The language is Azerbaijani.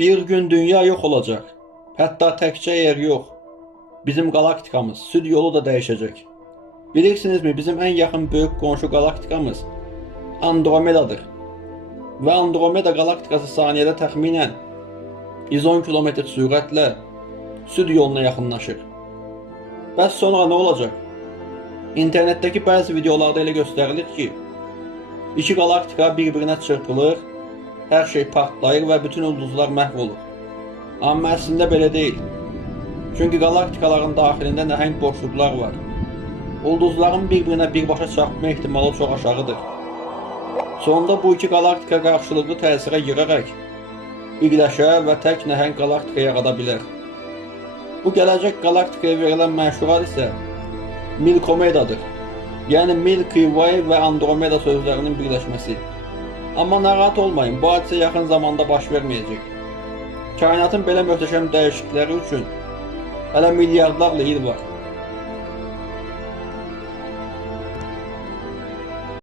Bir gün dünya yok olacak. Hatta tekçe yer yok. Bizim galaktikamız, süd yolu da değişecek. Bilirsinizmi bizim en yakın büyük komşu galaktikamız Andromeda'dır. Ve Andromeda galaktikası saniyede təxminən 110 kilometr sürətlə süd yoluna yaxınlaşır. Bəs sonra nə olacaq? İnternetdəki bəzi videolarda elə göstərilir ki, iki galaktika bir-birinə çırpılır, hər şey partlayır və bütün ulduzlar məhv olur. Amma əslində belə deyil. Çünki galaktikaların daxilində nəhəng boşluqlar var. Ulduzların bir-birinə birbaşa çarpma ehtimalı çox aşağıdır. Sonunda bu iki galaktika qarşılıqlı təsirə girərək birləşər və tək nəhəng galaktika yarada bilər. Bu gələcək galaktikaya verilən mənşur ad isə Milkomeda'dır. Yəni Milky Way və Andromeda sözlərinin birləşməsi. Amma narahat olmayın, bu hadisə yaxın zamanda baş verməyəcək. Kainatın belə möhtəşəm dəyişiklikləri üçün hələ milyardlarla il var.